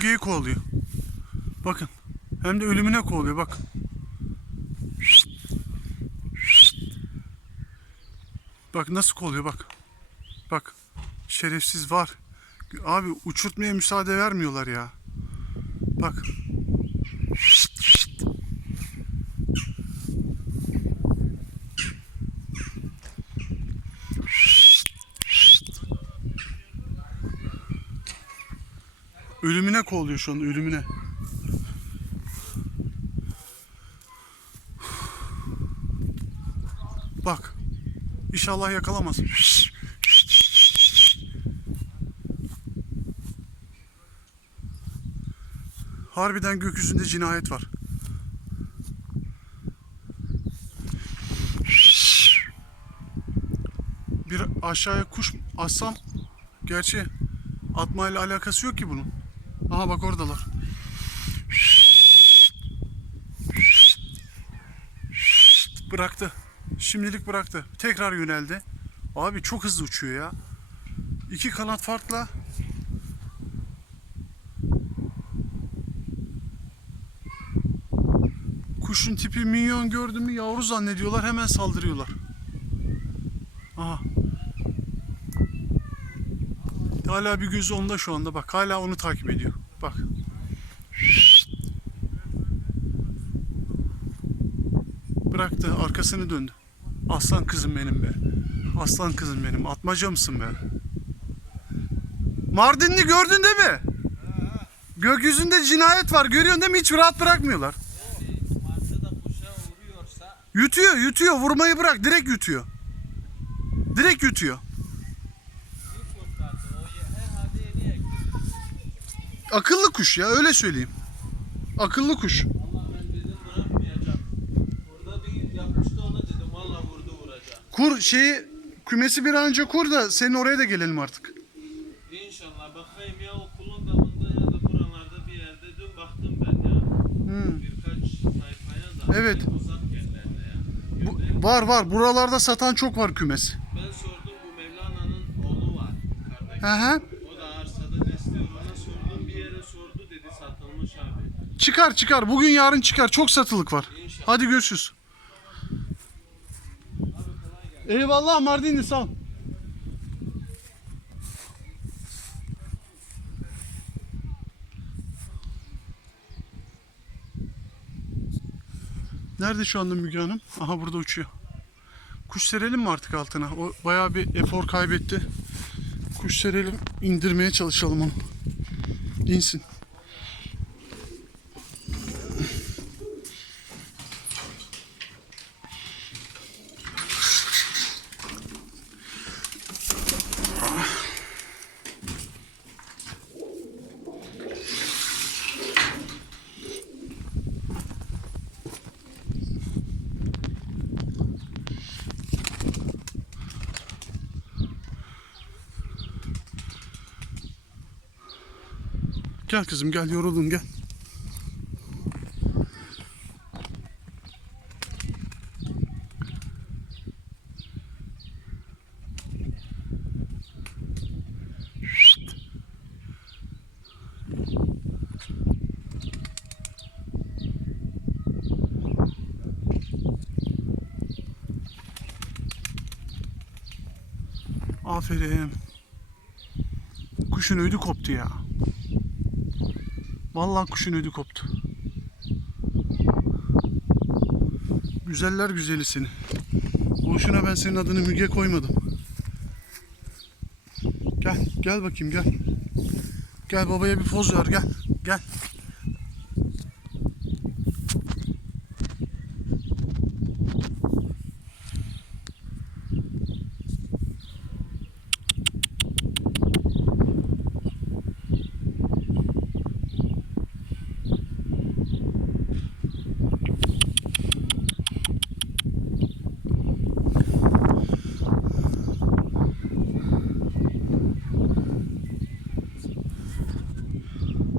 Müge'yi kovalıyor. Bakın. Hem de ölümüne kovalıyor bak. Bak nasıl kovalıyor bak. Bak. Şerefsiz var. Abi uçurtmaya müsaade vermiyorlar ya. Bak. Ölümüne kovalıyor şu an ölümüne. Bak. İnşallah yakalamaz. Harbiden gökyüzünde cinayet var. Bir aşağıya kuş assam gerçi atmayla alakası yok ki bunun. Aha bak oradalar. Bıraktı. Şimdilik bıraktı. Tekrar yöneldi. Abi çok hızlı uçuyor ya. İki kanat farkla Kuşun tipi minyon gördü mü yavru zannediyorlar hemen saldırıyorlar. Aha. Hala bir gözü onda şu anda bak hala onu takip ediyor. Bak. Bıraktı arkasını döndü. Aslan kızım benim be. Aslan kızım benim. Atmaca mısın be? Mardinli gördün değil mi? Gökyüzünde cinayet var. Görüyorsun değil mi? Hiç rahat bırakmıyorlar. Yutuyor, yutuyor. Vurmayı bırak. Direkt yutuyor. Direkt yutuyor. Akıllı kuş ya öyle söyleyeyim. Akıllı kuş. Kur şeyi kümesi bir an önce kur da senin oraya da gelelim artık. İnşallah bakayım ya okulun damında ya da buralarda bir yerde dün baktım ben ya. Hmm. Birkaç sayfaya da. Evet. ya. Bu- var var. Buralarda satan çok var kümes. Ben sordum bu Mevlana'nın oğlu var. Yukarıdaki. Hı hı. O da arsada besliyor. Ona sordum bir yere sordu dedi satılmış abi. Çıkar çıkar. Bugün yarın çıkar. Çok satılık var. İnşallah. Hadi görüşürüz. Eyvallah Mardinli sağ ol. Nerede şu anda Müge Hanım? Aha burada uçuyor. Kuş serelim mi artık altına? O bayağı bir efor kaybetti. Kuş serelim, indirmeye çalışalım onu. İnsin. Gel kızım gel yoruldun gel. Aferin. Kuşun ödü koptu ya. Vallahi kuşun ödü koptu. Güzeller güzeli seni. Boşuna ben senin adını Müge koymadım. Gel, gel bakayım gel. Gel babaya bir poz ver gel. Gel.